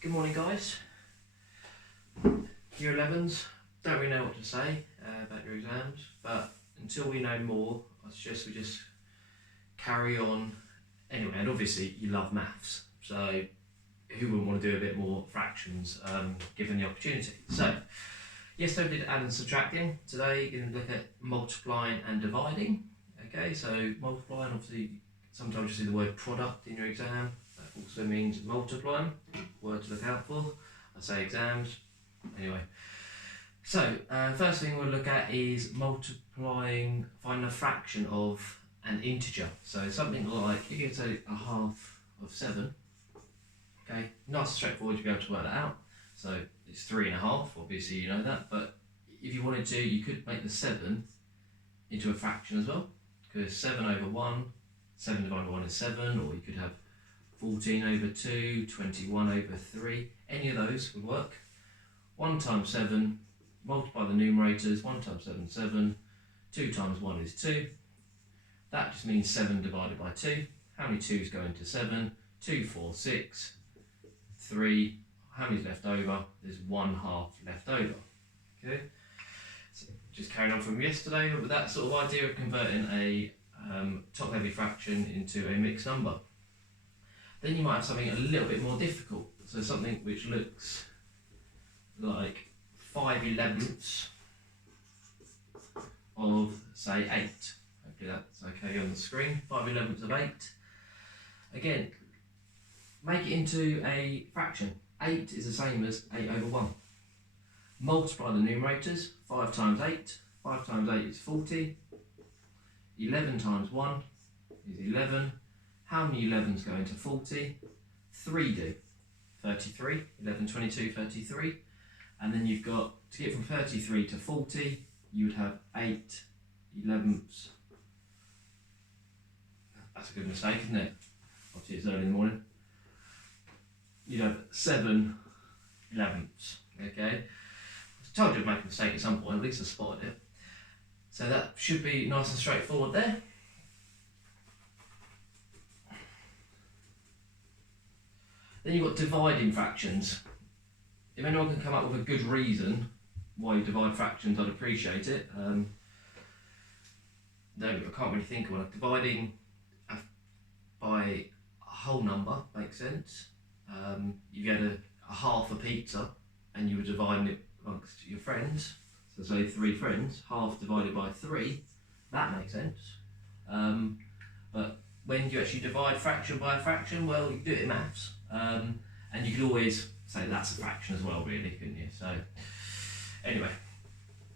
Good morning, guys. Year 11s, don't really know what to say about your exams, but until we know more, I suggest we just carry on anyway. And obviously, you love maths, so who wouldn't want to do a bit more fractions given the opportunity? So, yesterday we did add and subtracting. Today, you're going to look at multiplying and dividing. Okay, so multiplying, obviously, sometimes you see the word product in your exam. That also means multiplying, word to look out for. I say exams. Anyway, so first thing we'll look at is multiplying, find a fraction of an integer. So something like, if you take a half of 7, okay, nice and straightforward, you'll be able to work that out. So it's 3.5, obviously you know that, but if you wanted to, you could make the 7 into a fraction as well, because 7 over 1, 7 divided by 1 is 7, or you could have 14 over 2, 21 over 3, any of those would work. 1 times 7, multiply the numerators, 1 times 7 is 7, 2 times 1 is 2. That just means 7 divided by 2. How many 2's go into 7? 2, 4, 6, 3. How many's left over? There's 1/2 left over. Okay, so just carrying on from yesterday with that sort of idea of converting a top-heavy fraction into a mixed number. Then you might have something a little bit more difficult. So something which looks like 5/11ths of, say, 8. Hopefully that's okay on the screen. 5/11ths of 8. Again, make it into a fraction. 8 is the same as 8 over 1. Multiply the numerators. 5 times 8. 5 times 8 is 40. 11 times 1 is 11. How many 11s go into 40? 3 do. 33. 11, 22, 33. And then you've got, to get from 33 to 40, you would have 8 11ths. That's a good mistake, isn't it? Obviously it's early in the morning. You'd have 7 11ths, okay? I told you I'd make a mistake at some point, at least I spotted it. So that should be nice and straightforward there. Then you've got dividing fractions. If anyone can come up with a good reason why you divide fractions, I'd appreciate it. No, I can't really think of one. Dividing by a whole number makes sense. If you had a half a pizza and you were dividing it amongst your friends, so say 3 friends, half divided by 3, that makes sense. But when you actually divide fraction by a fraction, well, you do it in maths. And you could always say that's a fraction as well, really, couldn't you? So, anyway,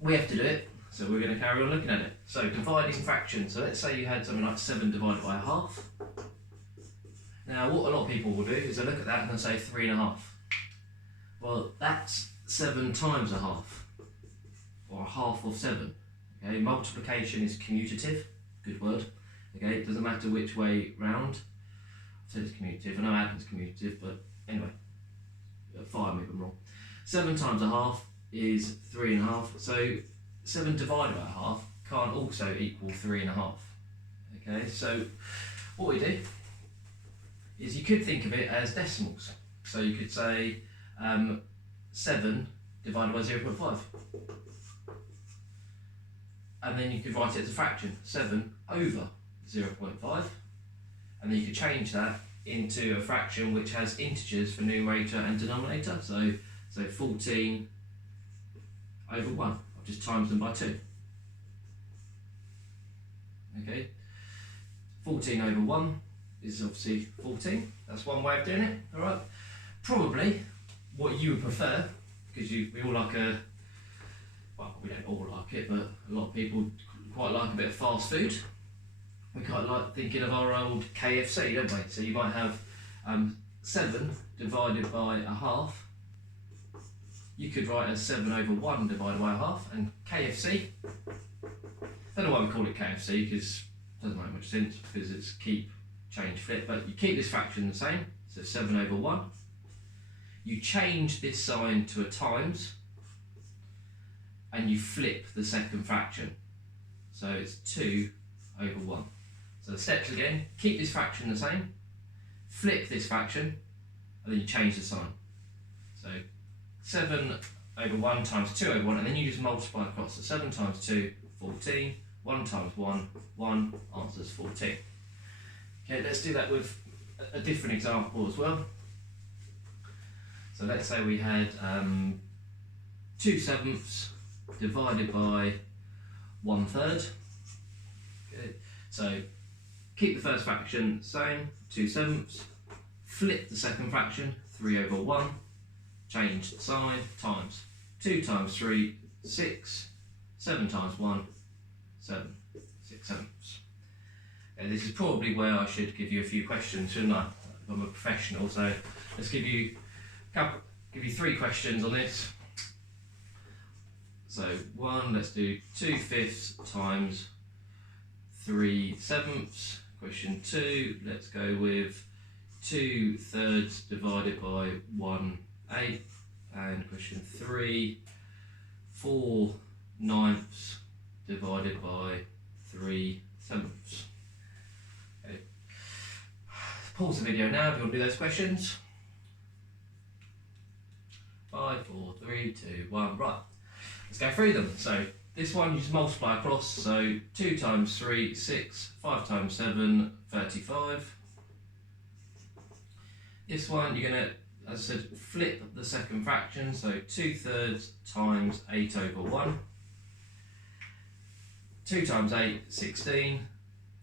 we have to do it, so we're going to carry on looking at it. So, dividing fractions. So, let's say you had something like 7 divided by a half. Now, what a lot of people will do is they look at that and they'll say 3.5. Well, that's 7 times a half, or a half of 7. Okay, multiplication is commutative, good word. Okay, it doesn't matter which way round. I said it's commutative. I know adding's commutative, but anyway, fire me if I'm wrong. 7 times a half is 3.5. So 7 divided by a half can't also equal 3.5. Okay, so what we do is you could think of it as decimals. So you could say 7 divided by 0.5. And then you could write it as a fraction, 7 over 0.5. And then you could change that into a fraction which has integers for numerator and denominator. So 14 over 1. I've just times them by 2. Okay. 14 over 1 is obviously 14. That's one way of doing it. Alright. Probably what you would prefer, because we all like well, we don't all like it, but a lot of people quite like a bit of fast food. We quite like thinking of our old KFC, don't we? So you might have 7 divided by a half. You could write as 7 over 1 divided by a half, and KFC, I don't know why we call it KFC, because it doesn't make much sense, because it's keep, change, flip, but you keep this fraction the same, so 7 over 1. You change this sign to a times, and you flip the second fraction. So it's 2 over 1. So the steps again, keep this fraction the same, flip this fraction, and then you change the sign. So 7 over 1 times 2 over 1, and then you just multiply across. So 7 times 2, 14. 1 times 1, 1, answers 14. Okay, let's do that with a different example as well. So let's say we had 2/7 divided by 1/3. Okay, so keep the first fraction same, 2/7. Flip the second fraction, 3 over 1. Change the sign, times 2 times 3, 6. 7 times 1, 7, 6/7. This is probably where I should give you a few questions, shouldn't I? I'm a professional, so let's give you 3 questions on this. So one, let's do 2/5 times 3/7. Question 2, let's go with 2/3 divided by 1/8. And question 3, 4/9 divided by 3/7. Okay. Pause the video now if you want to do those questions. 5, 4, 3, 2, 1. Right, let's go through them. So this one you just multiply across. So 2 times 3, 6. 5 times 7, 35. This one you're going to, as I said, flip the second fraction. So 2/3 times 8 over 1. 2 times 8, 16.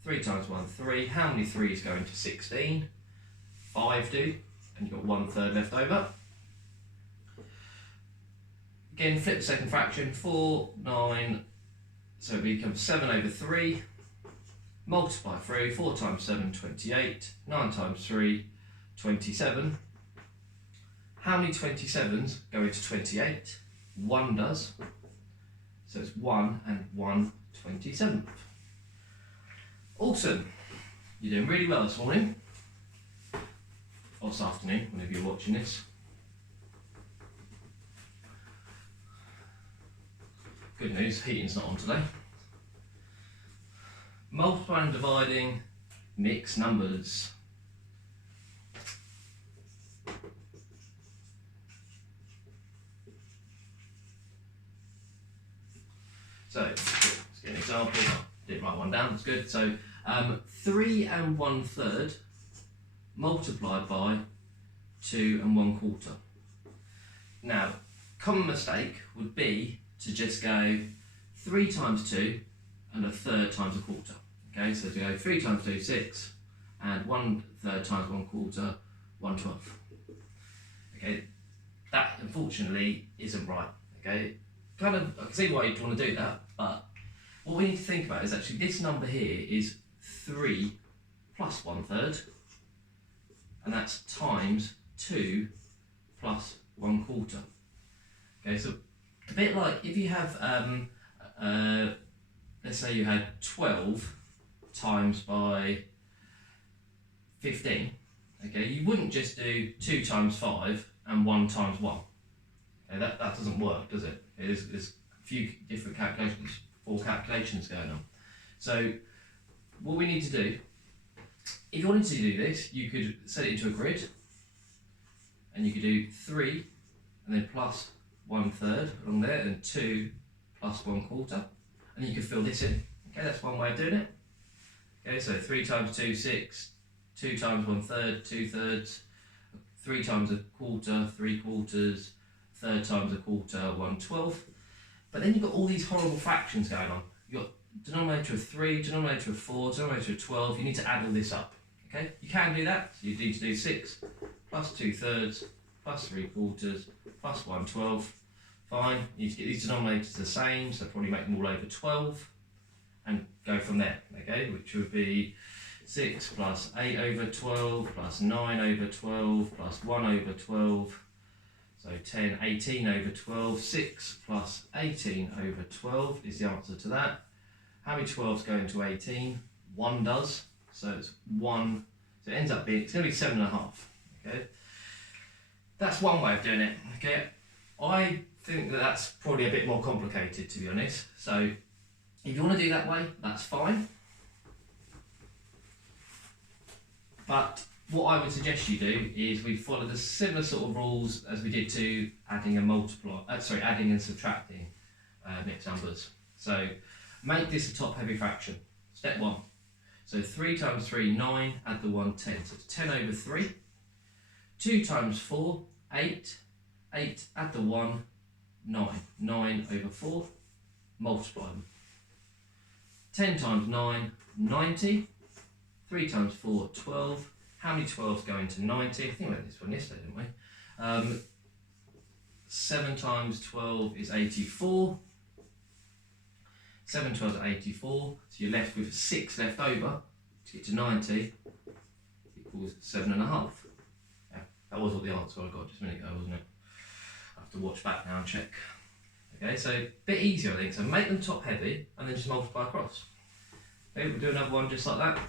3 times 1, 3. How many 3's go into 16? 5 do, and you've got 1/3 left over. Again, flip the second fraction, 4, 9, so it becomes 7 over 3. Multiply through, 4 times 7, 28. 9 times 3, 27. How many 27's go into 28? 1 does. So it's 1 and 1/27. Awesome. You're doing really well this morning. Or this afternoon, whenever you're watching this. Good news, heating's not on today. Multiplying and dividing mixed numbers. So, let's get an example. Didn't write one down, that's good. So, 3 and 1/3 multiplied by 2 and 1/4. Now, common mistake would be to just go 3 times 2 and 1/3 times 1/4. Okay, so to go 3 times 2, 6, and 1/3 times 1/4, 1/12. Okay, that unfortunately isn't right. Okay, kind of, I can see why you'd want to do that, but what we need to think about is actually this number here is 3 plus 1/3, and that's times 2 plus 1/4. Okay, so a bit like if you have, let's say you had 12 times by 15, okay, you wouldn't just do 2 times 5 and 1 times 1. Okay, that doesn't work, does it? There's a few different calculations, 4 calculations going on. So what we need to do, if you wanted to do this, you could set it into a grid, and you could do 3 and then plus 1/3 along there, and 2 plus 1/4, and you could fill this in. Okay, that's one way of doing it. Okay, so 3 times 2, 6, 2 times 1/3, 2/3, 3 times 1/4, 3/4, 3rd times 1/4, 1/12. But then you've got all these horrible fractions going on. You've got denominator of 3, denominator of 4, denominator of 12. You need to add all this up. Okay, you can do that. So you need to do 6 plus 2/3 plus 3/4 plus 1/12. Fine. You need to get these denominators the same, so probably make them all over 12 and go from there. Okay, which would be 6 plus 8 over 12 plus 9 over 12 plus 1 over 12. So 10, 18 over 12. 6 plus 18 over 12 is the answer to that. How many 12s go into 18? 1 does. So it's 1. So it ends up being, it's going to be 7.5. Okay. That's one way of doing it. Okay. I think that that's probably a bit more complicated, to be honest. So if you want to do that way, that's fine. But what I would suggest you do is we follow the similar sort of rules as we did to adding adding and subtracting mixed numbers. So make this a top heavy fraction. Step 1. So 3 times 3, 9, add the 1, 10. So it's 10 over 3. 2 times 4, 8. 8, add the 1, 9. 9 over 4, multiply them. 10 times 9, 90. 3 times 4, 12. How many 12s go into 90? I think we had this one yesterday, didn't we? 7 times 12 is 84. 7 12 is 84. So you're left with 6 left over to get to 90 equals 7.5. Yeah, that was what the answer I got just a minute ago, wasn't it? I have to watch back now and check. Okay, so a bit easier, I think. So make them top heavy and then just multiply across. Okay, we'll do another one just like that.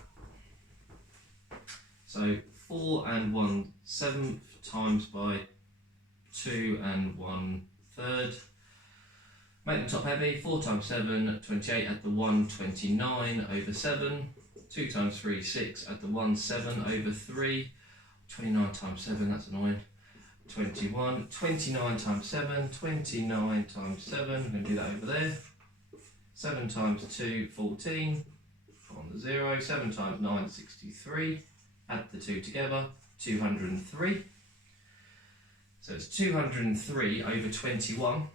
So 4 and 1/7 times by 2 and 1/3. Make them top heavy. 4 times 7, 28, add the 1, 29 over 7. 2 times 3, 6, add the 1, 7 over 3. 29 times 7, that's annoying. 21. 29 times 7, 29 times 7, I'm going to do that over there. 7 times 2, 14. Put on the 0. 7 times 9, 63. Add the 2 together, 203. So it's 203 over 21.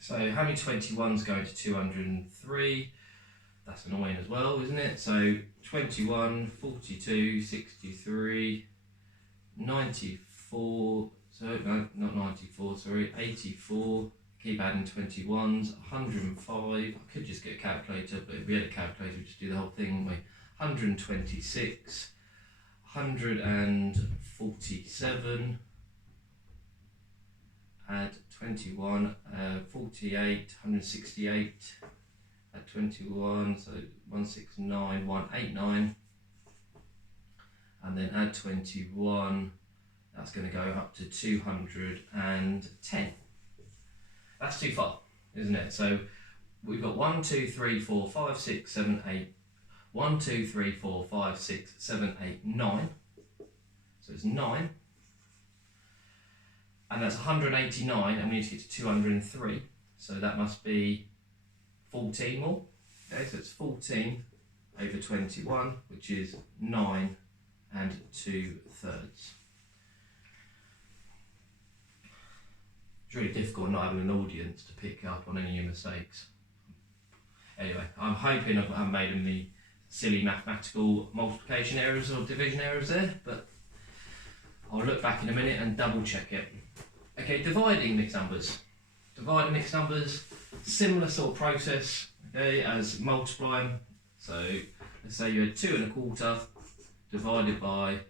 So how many 21s go into 203? That's annoying as well, isn't it? So 21, 42, 63, 94, so no, not 94, sorry, 84. Keep adding 21s, 105. I could just get a calculator, but if we had a calculator, we'd just do the whole thing, wouldn't we? 126. 147, add 21, 48, 168, add 21, so 169, 189, and then add 21, that's going to go up to 210. That's too far, isn't it? So we've got 1, 2, 3, 4, 5, 6, 7, 8, 1, 2, 3, 4, 5, 6, 7, 8, 9. So it's 9. And that's 189, and we need to get to 203. So that must be 14 more. Okay, so it's 14 over 21, which is 9 and 2/3. It's really difficult not having an audience to pick up on any of your mistakes. Anyway, I'm hoping I haven't made any silly mathematical multiplication errors or division errors there, but I'll look back in a minute and double check it. Okay, dividing mixed numbers. Dividing mixed numbers, similar sort of process, okay, as multiplying. So let's say you had 2 1/4 divided by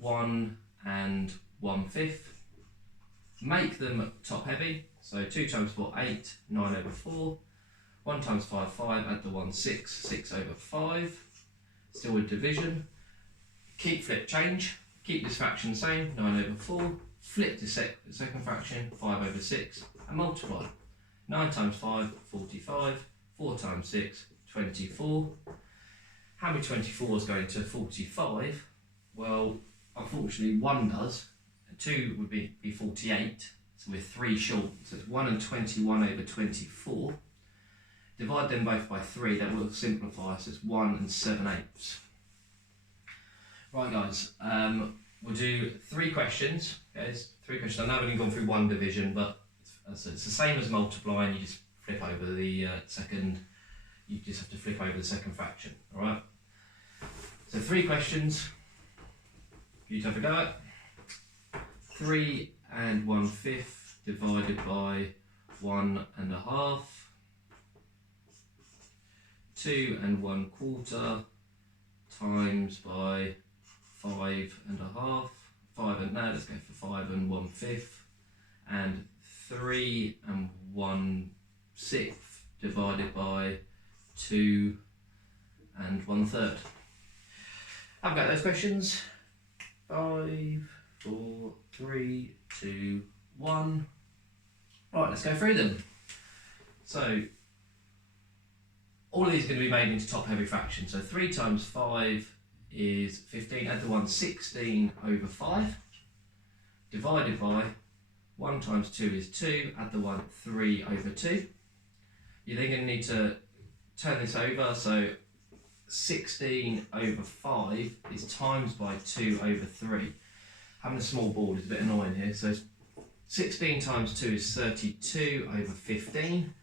1 1/5. Make them top heavy. So 2 times 4, 8, 9 over 4. 1 times 5, 5, add the 1, 6, 6 over 5. Still with division. Keep, flip, change. Keep this fraction the same, 9 over 4. Flip the second fraction, 5 over 6, and multiply. 9 times 5, 45. 4 times 6, 24. How many 24s go into 45? Well, unfortunately 1 does. 2 would be 48, so we're 3 short. So it's 1 and 21 over 24. Divide them both by 3, that will simplify, so it's 1 and 7/8. Right guys, we'll do 3 questions. Okay, 3 questions. I know I've only gone through 1 division, but it's the same as multiplying, you just flip over the second, you just have to flip over the second fraction, alright? So 3 questions, you have a go at. 3 1/5 divided by 1 1/2. 2 1/4 times by 5 1/2. 5 and no, let's go for 5 1/5. And 3 1/6 divided by 2 1/3. Have a go at those questions. 5, 4, 3, 2, 1. Right, let's go through them. So all of these are going to be made into top heavy fractions. So 3 times 5 is 15. Add the 1, 16 over 5. Divided by 1 times 2 is 2. Add the 1, 3 over 2. You're then going to need to turn this over. So 16 over 5 is times by 2 over 3. Having a small board is a bit annoying here. So 16 times 2 is 32 over 15.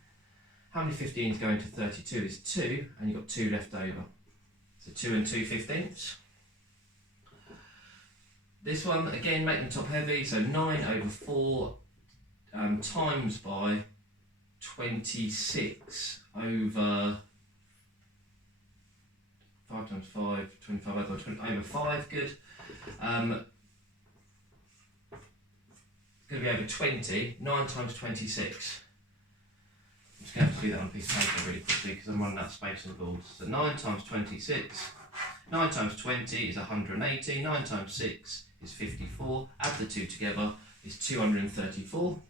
How many 15s go into 32 is 2, and you've got 2 left over. So 2 and 2/15. This one, again, make them top heavy. So 9 over 4 times by 26 over 5 times 5, 25 over 5, good. It's going to be over 20, 9 times 26. I'm just going to have to do that on a piece of paper really quickly because I'm running out of space on the board. So 9 times 26, 9 times 20 is 180, 9 times 6 is 54, add the 2 together is 234.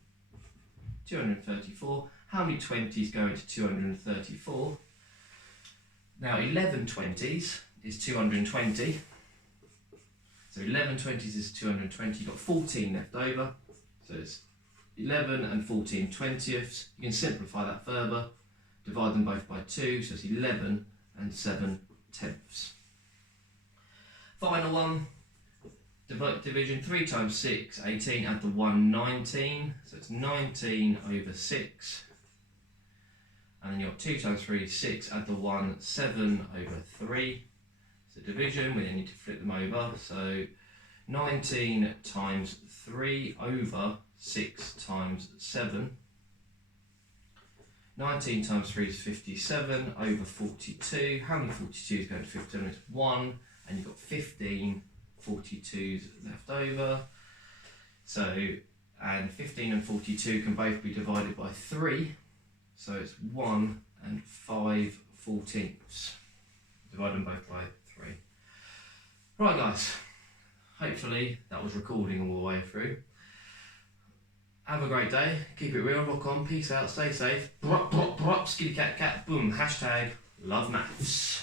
234, how many 20s go into 234? Now 11 20s is 220, so 11 20s is 220, you've got 14 left over, so it's 11 and 14 20ths. You can simplify that further, divide them both by 2, so it's 11 and 7 tenths. Final one, division, 3 times 6, 18, add the 1, 19, so it's 19 over 6. And then you've got 2 times 3 is 6, add the 1, 7 over 3. So division, we then need to flip them over. So 19 times 3 over 6 times 7. 19 times 3 is 57 over 42. How many 42s go into 57? It's 1, and you've got 15 42s left over. So, and 15 and 42 can both be divided by 3. So it's 1 and 5/14. Divide them both by 3. Right guys, hopefully that was recording all the way through. Have a great day, keep it real, rock on, peace out, stay safe. Skitty cat cat, boom, hashtag love maths.